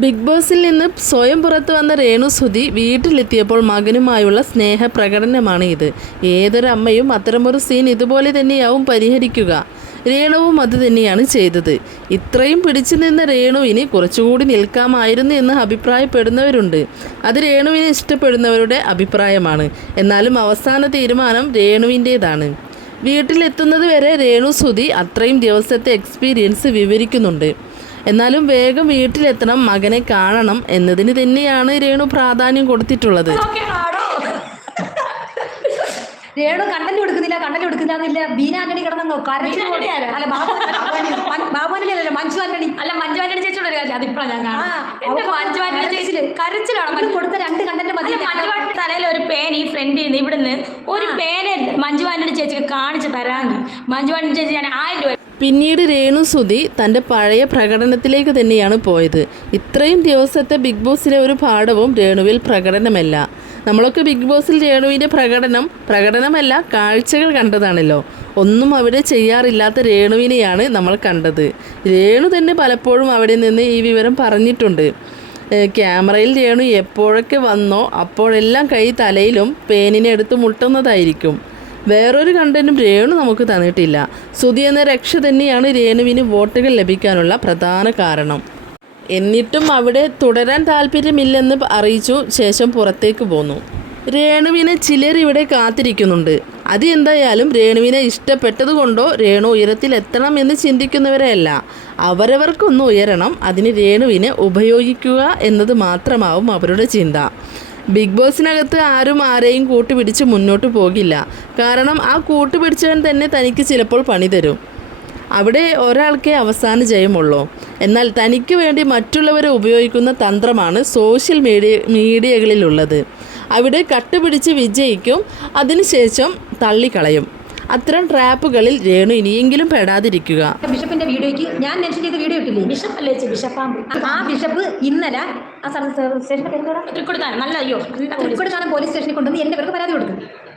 Big ബോസിൽ നിന്ന് സ്വയം പുറത്തു വന്ന രേണു സുധി വീട്ടിലെത്തിയപ്പോൾ മകനുമായുള്ള സ്നേഹ പ്രകടനമാണ് ഇത്. ഏതൊരു അമ്മയും അത്തരമൊരു സീൻ ഇതുപോലെ തന്നെയാവും പരിഹരിക്കുക. രേണുവും അത് തന്നെയാണ് ചെയ്തത്. ഇത്രയും പിടിച്ചു നിന്ന രേണുവിന് കുറച്ചുകൂടി നിൽക്കാമായിരുന്നു എന്ന് അഭിപ്രായപ്പെടുന്നവരുണ്ട്. അത് രേണുവിനെ ഇഷ്ടപ്പെടുന്നവരുടെ അഭിപ്രായമാണ്. എന്നാലും അവസാന തീരുമാനം രേണുവിന്റേതാണ്. വീട്ടിലെത്തുന്നത് വരെ രേണു സുധി അത്രയും ദിവസത്തെ എക്സ്പീരിയൻസ് വിവരിക്കുന്നുണ്ട്. എന്നാലും വേഗം വീട്ടിലെത്തണം മകനെ കാണണം എന്നതിന് തന്നെയാണ് രേണു പ്രാധാന്യം കൊടുത്തിട്ടുള്ളത്. രേണു കണ്ടന്റ് കൊടുക്കുന്നില്ല കണ്ടന്റ് കൊടുക്കുന്നില്ല ബീന ആന്റണി കിടന്നോ ആരാ? അല്ല ബാബു ബാബു ആന്റണി അല്ലല്ലോ മഞ്ജു ആന്റണി. അല്ല മഞ്ജു ആന്റണി ചേച്ചിയുടെ ഒരു കാര്യം അതിപ്പോഴാണ് ഞാൻ അവൾക്ക് മഞ്ജു ആന്റണി ചേച്ചി കരച്ചിൽ. കരച്ചിലാണ് കൊടുത്ത രണ്ട് കണ്ടന്റ് മതി. അല്ല മഞ്ജു തലയിൽ ഒരു പേന ഈ ഫ്രണ്ടിൽ നിന്ന് ഇവിടുന്ന് ഒരു പേന മഞ്ജു ആന്റണി ചേച്ചിക്ക് കാണിച്ച് തരാന്ന് മഞ്ജു ആന്റണി ചേച്ചി ഞാൻ ആയിരം രൂപ പിന്നീട് രേണു സുധി തന്റെ പഴയ പ്രകടനത്തിലേക്ക് തന്നെയാണ് പോയത്. ഇത്രയും ദിവസത്തെ ബിഗ് ബോസിലെ ഒരു പാഠവും രേണുവിൽ പ്രകടനമല്ല. നമ്മളൊക്കെ ബിഗ് ബോസിൽ രേണുവിന്റെ പ്രകടനം പ്രകടനമല്ല കാഴ്ചകൾ കണ്ടതാണല്ലോ. ഒന്നും അവിടെ ചെയ്യാറില്ലാത്ത രേണുവിനെയാണ് നമ്മൾ കണ്ടത്. രേണു തന്നെ പലപ്പോഴും അവിടെ നിന്ന് ഈ വിവരം പറഞ്ഞിട്ടുണ്ട്. ക്യാമറയിൽ രേണു എപ്പോഴൊക്കെ വന്നോ അപ്പോഴെല്ലാം കൈ തലയിലും പേനിനെ എടുത്ത് മുട്ടുന്നതായിരിക്കും. വേറൊരു കണ്ടന്റും രേണു നമുക്ക് തന്നിട്ടില്ല. സുധി എന്ന രക്ഷ തന്നെയാണ് രേണുവിന് വോട്ടുകൾ ലഭിക്കാനുള്ള പ്രധാന കാരണം. എന്നിട്ടും അവിടെ തുടരാൻ താല്പര്യമില്ലെന്ന് അറിയിച്ചു ശേഷം പുറത്തേക്ക് പോന്നു. രേണുവിനെ ചിലർ ഇവിടെ കാത്തിരിക്കുന്നുണ്ട്. അത് എന്തായാലും രേണുവിനെ ഇഷ്ടപ്പെട്ടതുകൊണ്ടോ രേണു ഉയരത്തിലെത്തണം എന്ന് ചിന്തിക്കുന്നവരെയല്ല അവരവർക്കൊന്ന് ഉയരണം അതിന് രേണുവിനെ ഉപയോഗിക്കുക എന്നത് മാത്രമാവും അവരുടെ ചിന്ത. ബിഗ് ബോസിനകത്ത് ആരും ആരെയും കൂട്ടുപിടിച്ച് മുന്നോട്ട് പോകില്ല. കാരണം ആ കൂട്ടുപിടിച്ചവൻ തന്നെ തനിക്ക് ചിലപ്പോൾ പണി തരും. അവിടെ ഒരാൾക്കേ അവസാന ജയമുള്ളൂ. എന്നാൽ തനിക്ക് വേണ്ടി മറ്റുള്ളവരെ ഉപയോഗിക്കുന്ന തന്ത്രമാണ് സോഷ്യൽ മീഡിയ മീഡിയകളിലുള്ളത്. അവിടെ കട്ടുപിടിച്ച് വിജയിക്കും അതിനുശേഷം തള്ളിക്കളയും. അത്തരം ട്രാപ്പുകളിൽ രേണു ഇനിയെങ്കിലും പെടാതിരിക്കുക. ബിഷപ്പിന്റെ വീഡിയോയ്ക്ക് ഞാൻ മെൻഷൻ ചെയ്ത ബിഷപ്പ് അല്ലേ ബിഷപ്പാമ്പ്. ആ ബിഷപ്പ് ഇന്നലെ ആ സ്റ്റേഷൻ പേരെന്തോടാ തൃക്കൊടുത്താണ് നല്ല അയ്യോ. തൃക്കൊടുത്താനം പോലീസ് സ്റ്റേഷനിൽ കൊണ്ടുവന്ന് എന്റെ പേർക്ക് പരാതി കൊടുത്തു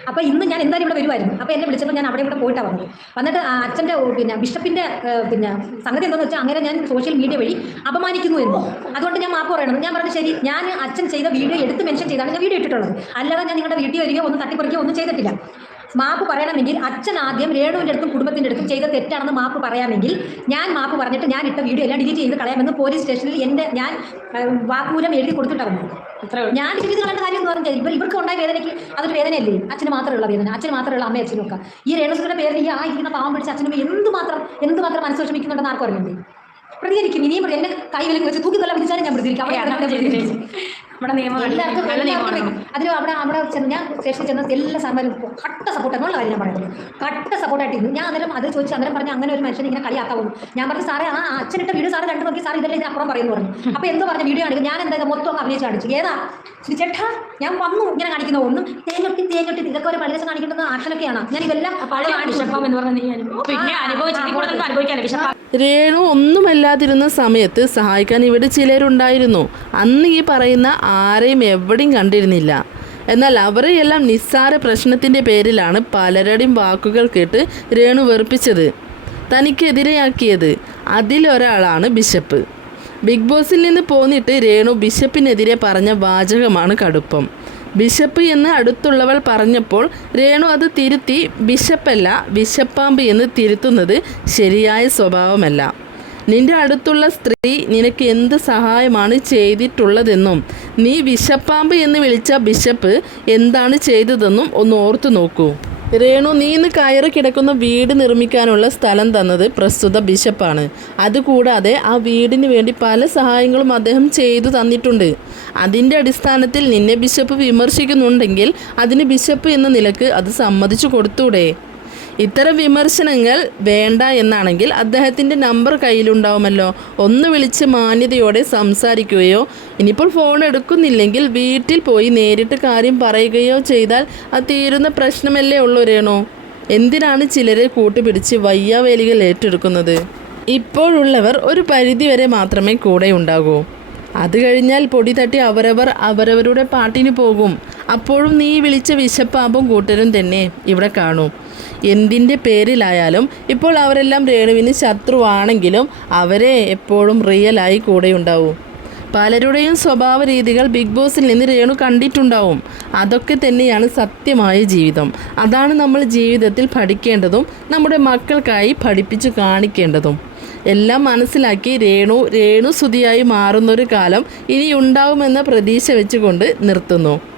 അപ്പോൾ ഇന്ന് ഞാൻ എന്തായാലും ഇവിടെ വരുമായിരുന്നു അപ്പോൾ എന്നെ വിളിച്ചപ്പോൾ ഞാൻ അവിടെ ഇവിടെ പോയിട്ടാണ് വന്നത്. വന്നിട്ട് ആ അച്ഛന്റെ പിന്നെ ബിഷപ്പിന്റെ പിന്നെ സംഗതി എന്താണെന്ന് വെച്ചാൽ അങ്ങനെ ഞാൻ സോഷ്യൽ മീഡിയ വഴി അപമാനിക്കുന്നു എന്ന്. അതുകൊണ്ട് ഞാൻ മാപ്പ് പറയണം. ഞാൻ പറഞ്ഞു ശരി ഞാൻ അച്ഛൻ ചെയ്ത വീഡിയോ എടുത്ത് മെൻഷൻ ചെയ്താണ് ഞാൻ വീഡിയോ ഇട്ടിട്ടുള്ളത്. അല്ലാതെ ഞാൻ നിങ്ങളുടെ വീഡിയോ വരികയോ ഒന്നും തട്ടിപ്പറിക്കുകയോ ഒന്നും ചെയ്തിട്ടില്ല. മാപ്പ് പറയണമെങ്കിൽ അച്ഛൻ ആദ്യം രേണുവിന്റെ അടുത്തും കുടുംബത്തിന്റെ അടുത്തും ചെയ്ത തെറ്റാണെന്ന് മാപ്പ് പറയാമെങ്കിൽ ഞാൻ മാപ്പ് പറഞ്ഞിട്ട് ഞാൻ ഇട്ട വീഡിയോ എല്ലാം ഡിലീറ്റ് ചെയ്ത് കളയാമെന്ന് പോലീസ് സ്റ്റേഷനിൽ എന്റെ ഞാൻ വാക്കുമൂലം എഴുതി കൊടുത്തിട്ടായിരുന്നു ഞാൻ ചെയ്ത് കളയേണ്ട കാര്യം എന്ന് പറഞ്ഞാൽ ഇവർ ഇവർക്ക് ഉണ്ടായ വേദനയ്ക്ക് അതൊരു വേദനയല്ലേ? അച്ഛന് മാത്രമുള്ള വേദന അച്ഛന് മാത്രമുള്ള അമ്മ അച്ഛനും ഒക്കെ. ഈ രേണുസുകളുടെ പേരിൽ ഈ ആ ഇരിക്കുന്ന പാവം പിടിച്ച അച്ഛനും എന്ത് മാത്രം എന്ത് മാത്രം മനസ്സ് വിഷമിക്കുന്നുണ്ടെന്ന് ആർക്കും അറിയണ്ടേ? പ്രതികരിക്കും. ഇനിയും എന്നെ കൈ വിലക്ക് വെച്ച് തൂക്കി കൊല്ലാൻ വിളിച്ചാലും ഞാൻ പ്രതികരിക്കും. നമ്മുടെ നിയമം എല്ലാവർക്കും അതിന് അവിടെ അവിടെ ചെന്ന് ഞാൻ സ്റ്റേഷനിൽ ചെന്ന എല്ലാ സാർമാരും കട്ട സപ്പോർട്ട് എന്നുള്ള കാര്യം ഞാൻ പറയുന്നത് കട്ട സപ്പോർട്ടായിട്ടിരുന്നു ഞാൻ അന്നേരം അത് ചോദിച്ചു അന്നേരം പറഞ്ഞു അങ്ങനെ ഒരു മനുഷ്യൻ ഇങ്ങനെ കളിയാക്കാവുന്നു ഞാൻ പറഞ്ഞു സാറേ ആ അച്ഛനിട്ട് വീഡിയോ സാറ് കണ്ടു നോക്കി. സാർ ഇതല്ലേ ഇതിന് അപ്പുറം പറയുന്നു പറഞ്ഞു. അപ്പോൾ എന്തോ പറഞ്ഞ? വീഡിയോ ആണ് ഞാൻ എന്താ മൊത്തം അഭിനയിച്ച് കാണിച്ചു. ഏതാ? ശ്രീ ചേട്ടാ ഞാൻ വന്നു ഇങ്ങനെ കാണിക്കുന്ന ഒന്നും. തേങ്ങൊട്ടി തേങ്ങൊട്ടി ഇതൊക്കെ ഒരു പള്ളിദേശം കാണിക്കുന്നത് ആക്ഷനൊക്കെയാണ് ഞാൻ ഇതെല്ലാം പഴയ എന്ന് രേണു ഒന്നുമല്ലാതിരുന്ന സമയത്ത് സഹായിക്കാൻ ഇവിടെ ചിലരുണ്ടായിരുന്നു. അന്ന് ഈ പറയുന്ന ആരെയും എവിടെയും കണ്ടിരുന്നില്ല. എന്നാൽ അവരെയെല്ലാം നിസ്സാര പ്രശ്നത്തിന്റെ പേരിലാണ് പലരുടെയും വാക്കുകൾ കേട്ട് രേണു വെറുപ്പിച്ചത്. തനിക്കെതിരെയാക്കിയത് അതിലൊരാളാണ് ബിഷപ്പ്. ബിഗ് ബോസിൽ നിന്ന് പോന്നിട്ട് രേണു ബിഷപ്പിനെതിരെ പറഞ്ഞ വാചകമാണ് കടുപ്പം. ബിഷപ്പ് എന്ന് അടുത്തുള്ളവൾ പറഞ്ഞപ്പോൾ രേണു അത് തിരുത്തി ബിഷപ്പല്ല ബിഷപ്പാമ്പ് എന്ന് തിരുത്തുന്നത് ശരിയായ സ്വഭാവമല്ല. നിന്റെ അടുത്തുള്ള സ്ത്രീ നിനക്ക് എന്ത് സഹായമാണ് ചെയ്തിട്ടുള്ളതെന്നും നീ വിശപ്പാമ്പ് എന്ന് വിളിച്ച ബിഷപ്പ് എന്താണ് ചെയ്തതെന്നും ഒന്ന് ഓർത്തു നോക്കൂ. രേണു നീ ഇന്ന് കയറി കിടക്കുന്ന വീട് നിർമ്മിക്കാനുള്ള സ്ഥലം തന്നത് പ്രസ്തുത ബിഷപ്പാണ്. അതുകൂടാതെ ആ വീടിന് വേണ്ടി പല സഹായങ്ങളും അദ്ദേഹം ചെയ്തു തന്നിട്ടുണ്ട്. അതിന്റെ അടിസ്ഥാനത്തിൽ നിന്നെ ബിഷപ്പ് വിമർശിക്കുന്നുണ്ടെങ്കിൽ അതിന് ബിഷപ്പ് എന്ന നിലയ്ക്ക് അത് സമ്മതിച്ചു കൊടുത്തൂടെ? ഇത്തരം വിമർശനങ്ങൾ വേണ്ട എന്നാണെങ്കിൽ അദ്ദേഹത്തിന്റെ നമ്പർ കയ്യിലുണ്ടാവുമല്ലോ. ഒന്ന് വിളിച്ച് മാന്യതയോടെ സംസാരിക്കുകയോ ഇനിയിപ്പോൾ ഫോൺ എടുക്കുന്നില്ലെങ്കിൽ വീട്ടിൽ പോയി നേരിട്ട് കാര്യം പറയുകയോ ചെയ്താൽ അത് തീരുന്ന പ്രശ്നമല്ലേ ഉള്ളൂ എന്തിനാണ് ചിലരെ കൂട്ടുപിടിച്ച് വയ്യാവേലികൾ ഏറ്റെടുക്കുന്നത്? ഇപ്പോഴുള്ളവർ ഒരു പരിധിവരെ മാത്രമേ കൂടെ ഉണ്ടാകൂ. അത് കഴിഞ്ഞാൽ പൊടി തട്ടി അവരവർ അവരവരുടെ പാട്ടിന് പോകും. അപ്പോഴും നീ വിളിച്ച വിശപ്പാമ്പും കൂട്ടരും തന്നെ ഇവിടെ കാണൂ. എന്തിന്റെ പേരിലായാലും ഇപ്പോൾ അവരെല്ലാം രേണുവിന് ശത്രുവാണെങ്കിലും അവരെ എപ്പോഴും റിയലായി കൂടെയുണ്ടാവും. പലരുടെയും സ്വഭാവ രീതികൾ ബിഗ് ബോസിൽ നിന്ന് രേണു കണ്ടിട്ടുണ്ടാവും. അതൊക്കെ തന്നെയാണ് സത്യമായ ജീവിതം. അതാണ് നമ്മൾ ജീവിതത്തിൽ പഠിക്കേണ്ടതും നമ്മുടെ മക്കൾക്കായി പഠിപ്പിച്ചു കാണിക്കേണ്ടതും. എല്ലാം മനസ്സിലാക്കി രേണു രേണു സുതിയായി മാറുന്നൊരു കാലം ഇനി ഉണ്ടാവുമെന്ന പ്രതീക്ഷ വെച്ചുകൊണ്ട് നിർത്തുന്നു.